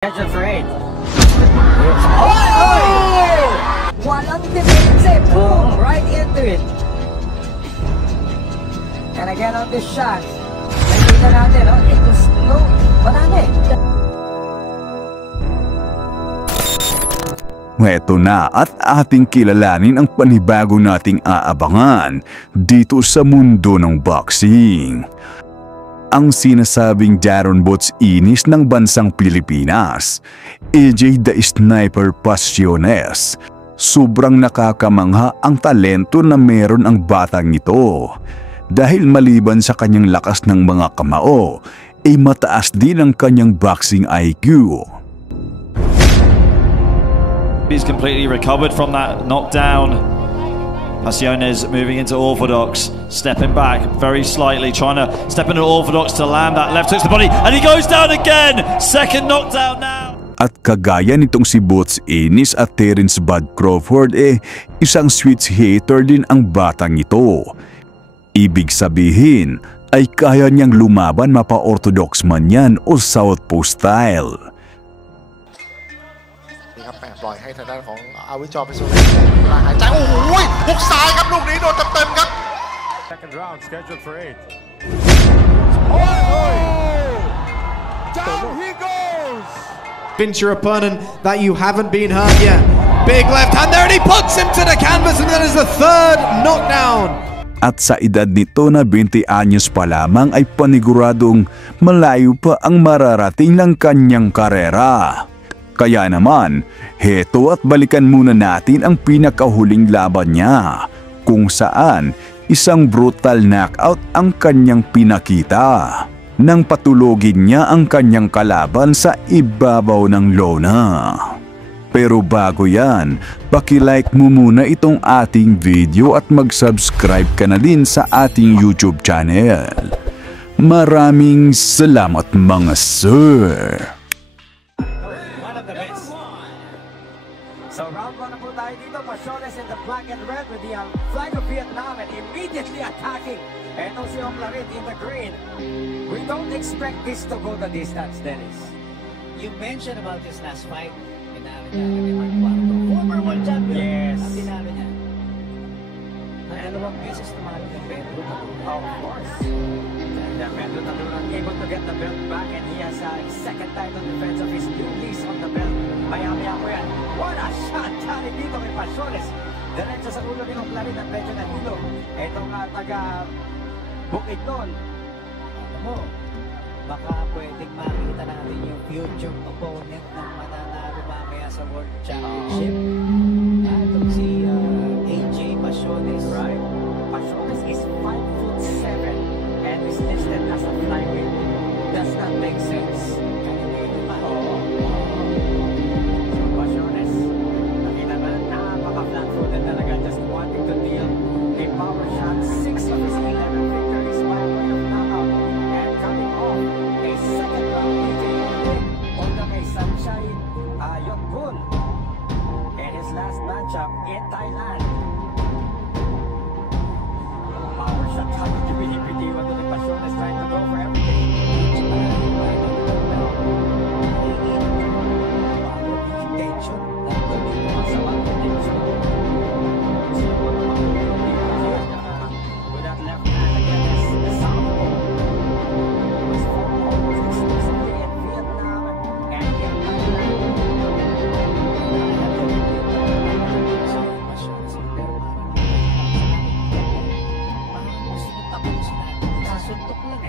Scheduled for 8. Oh! Walang defensive. Boom! Right into it. And again on this shot. Nakita natin, oh, it was no, marami. Heto na at ating kilalanin ang panibago nating aabangan dito sa mundo ng boxing. Ang sinasabing Jaron Bots Inis ng bansang Pilipinas, AJ the Sniper Pasiones. Sobrang nakakamangha ang talento na meron ang batang ito. Dahil maliban sa kanyang lakas ng mga kamao, ay mataas din ang kanyang boxing IQ. He's completely recovered from that knockdown. Pasiones moving into orthodox, stepping back very slightly, trying to step into orthodox to land that left hook to the body, and he goes down again! Second knockdown now! At kagaya nitong si Bots Inis at Terence Bud Crawford, isang switch hitter din ang batang ito. Ibig sabihin ay kaya niyang lumaban mapa-orthodox man yan o southpaw style. นี่ครับแหม่ปล่อยให้ทางด้านของอาวิจอไปสู่เวลาหายใจโอ้โหหุกซ้ายครับลูกนี้โดนเต็มๆครับ Second round scheduled for 8. Down he goes. Pinch your opponent that you haven't been hurt yet. Big left hand there and he puts him to the canvas, and that is the third knockdown. At sa edad nito na 20 anyos pa lamang ay paniguradong malayo pa ang mararating ng kanyang karera. Kaya naman, heto at balikan muna natin ang pinakahuling laban niya, kung saan isang brutal knockout ang kanyang pinakita, nang patulogin niya ang kanyang kalaban sa ibabaw ng lona. Pero bago yan, paki-like mo muna itong ating video at mag-subscribe ka na din sa ating YouTube channel. Maraming salamat mga sir! So round 1 na po tayo dito. Pasiones in the black and red with the flag of Vietnam and immediately attacking. Etong si Oclarit in the green. We don't expect this to go the distance, Dennis. You mentioned about this last fight. Pinalo niya kay Mark Cuarto. Former world champion. Yes. Ang pinalo niya. Dalawang beses tumalo ng Pedro. Of course. Yeah, Pedro Taluran able to get the belt back and he has a second title defense of his new lease on the belt. Maya-maya po yan. What a shot galing dito kay Pasiones. Diretso sa ulo ni Oclarit at medyo nahilo. Itong taga Bukidnon. Ano mo, baka pwedeng makita natin yung future opponent ng mananalo mamaya sa World Championship. Itong si AJ Pasiones. Right. Pasiones is 5'7" and is listed as a flyweight. Does not make sense. Oo. So Pasiones, nakita na napaka-flat-footed talaga, just wanting to deal a power shot. 6 of his 11 victories by way of knockout and coming off a second round meeting on the may Sunshine Yongbun in his last matchup in Thailand. Power shot coming to pinipitiwan to the Pasiones trying to go for everything. Intention. Masama intention. With that left hand again is the southpaw. Was fought almost exclusively in Vietnam and in Thailand.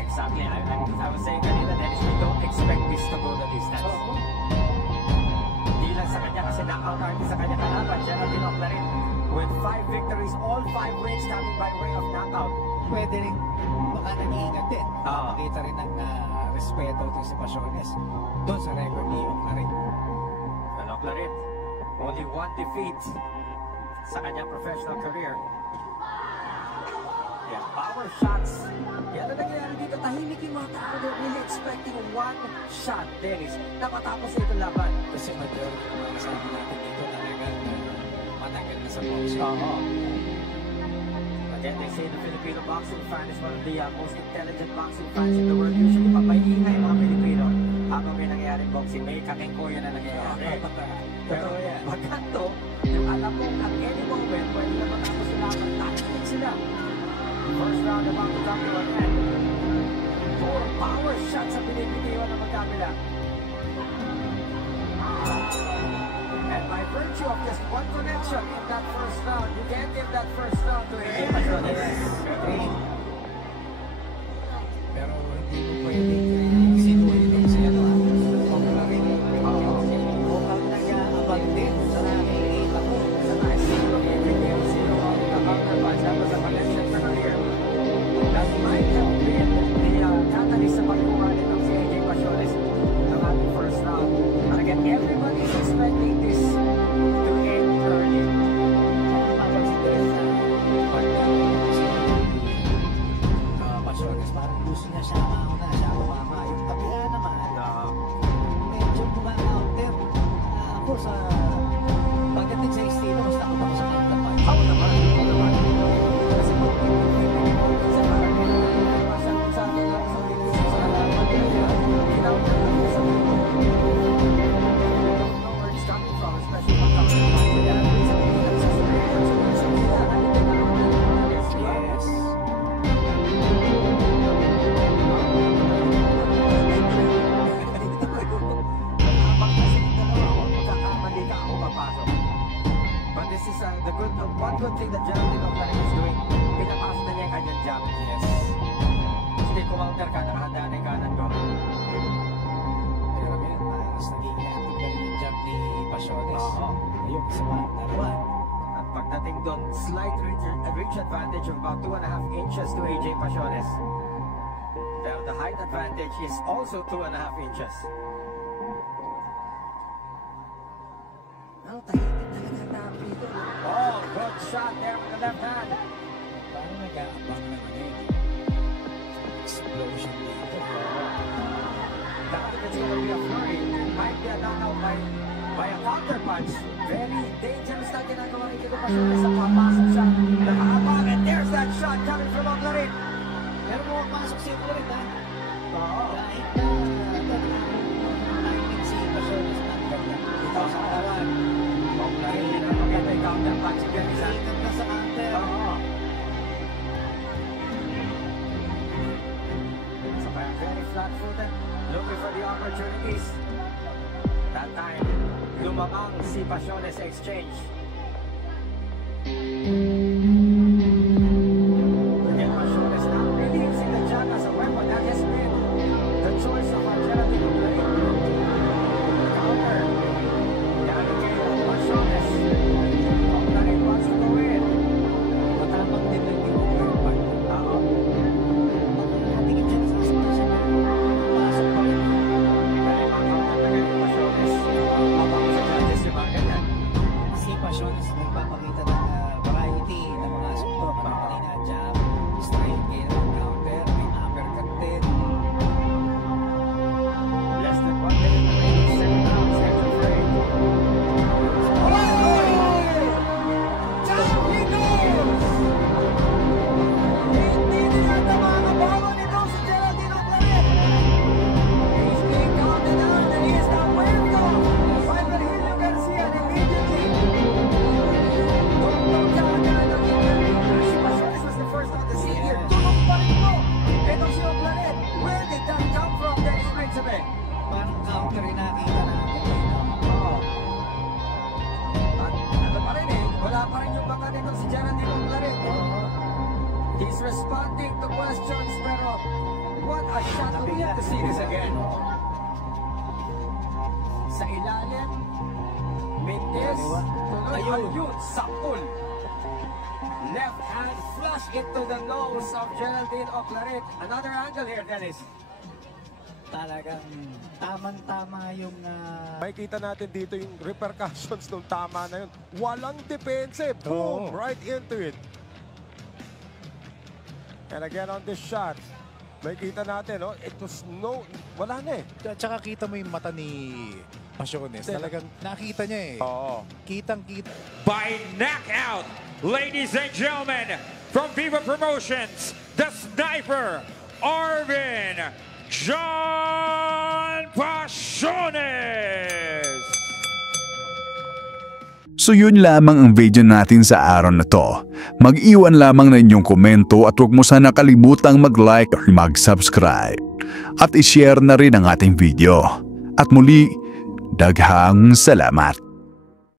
Exactly. I was saying kanina, Dennis, we don't expect this to go the distance. Hindi lang sa kanya kasi knockout artist sa kanya kalaban. Geraldine Oclarit with 5 victories, all 5 wins coming by way of knockout. Pwede rin baka nag-iingat din. Oo. Makita rin ng respeto ito si Pasiones doon sa record ni Oclarit. And Oclarit, only 1 defeat sa kanyang professional career. Yeah, power shots. Yan ang nangyayari dito. Tahimik yung mga tao. They're really expecting 1 shot, Dennis, na matapos ito laban. Kasi majority ng mga kasama natin dito talagang matagal na sa boxing. Oo. Again, they say the Filipino boxing fan is one of the most intelligent boxing fans in the world. Usually, papaingay mga Pilipino. habang may nangyayaring boxing, may kakengkoya na nangyayari. Pero Totoo yan. pagkanto, yung alam mo at any moment, pwede na matapos sila, mag-touching sila. First round about to come to an end. 4 power shots ang pinipitiwan ng magkabila. And by virtue of just one connection in that first round, you can't give that first round to AJ Pasiones. Pero hindi mo pwede sinuhin si ano Oclarit. Mukhang nag-aabang din sa nakikita ko. Sa naisiro ni AJ sino ang counterpunch tapos sa connection na career. That might have been the catalyst sa pagkuha nitong si AJ Pasiones ng ating first round. And again, everybody is expecting this to end early. Habang si Teresa, Pasiones, parang gusto niya siya mauna, siya umama. Yung kabila naman, medyo kumakaunter. Ako sa pagdating sa estilo, mas takot ako sa counterpunch. Ako naman. Kasi kung minsan parang pinapasang sa where it's coming from, especially pag Yes. But this is one good thing that Geraldine Oclarit is doing. Pinapasok na niya yung kanyang jab. Yes. Hindi kumounter ka, nakahanda na yung kanan ko. Pero yan, mas nagiging active na rin yung jab ni Pasiones. Oo. Ayun, isa pa, dalawa. At pagdating doon, slight reach advantage of about 2.5 inches to AJ Pasiones. Pero the height advantage is also 2.5 inches. Ang tahimik talaga tao dito. Oh, good shot there with the left hand. Parang nag-aabang na explosion dito. Now if it's going to be a flurry, it might be a knockout by a counter punch. Very dangerous na ginagawa ni Kiko Pasiones sa papasok siya. Nakaabang and there's that shot coming from Oclarit. Pero kung pasok si Oclarit, ha? Oo. Kahit na timing si Pasiones na ganda. Ito sa katawan. Oclarit, maganda yung counter punch again. Sikat na sa counter. Oo. So very flat-footed, looking for the opportunities. That time, lumamang si Pasiones sa exchange. Again, Pasiones not really using the jab as a weapon. That has been the choice of Geraldine Oclarit. Counter. Navigator Pasiones. Oclarit wants to go in. Matapang din lang yung Oclarit. Oo. Natingin siya na sasakta siya. Pasok pa rin. Dahil mga counter na ganyan Pasiones. Mabang sa judges yung mga ganyan. Si Pasiones nagpapakita ng variety ng mga suntok. Kanina jab, straight, counter, may uppercut din. Less than 1 minute remaining, second round, scheduled for 8. Down he goes! Hindi nila makabawan nito si Geraldine Oclarit. He's being counted out and he is now waved off by Virgilio Garcia immediately. Tunog ka agad ang Oclarit. Si Pasiones was the first on the scene here. Tunog pa rin po. Ito si Oclarit. Where did that come from, Dennis Principe? Parang counter yung nakita natin. Oo. At ano pa rin wala pa rin yung baka nito si Geraldine Oclarit. He's responding to questions pero what a shot to get to see this again. Sa ilalim, Mendez, tuloy ayun, sapul. Left hand flush into the nose of Geraldine Oclarit. Another angle here, Dennis. Talagang tamang-tama yung Makikita natin dito yung repercussions ng tama na yun. Walang depense. Boom! Right into it. And again on this shot, makikita natin, no? It was wala na eh. Tsaka kita mo yung mata ni Pasiones. Talagang nakita niya eh. Oo. Kitang-kita. By knockout, ladies and gentlemen, from Viva Promotions, the sniper, Arvin John Pasiones. Passiones! So yun lamang ang video natin sa araw na to. Mag-iwan lamang ng inyong komento at huwag mo sana kalimutang mag-like or mag-subscribe. At i-share na rin ang ating video. At muli, daghang salamat.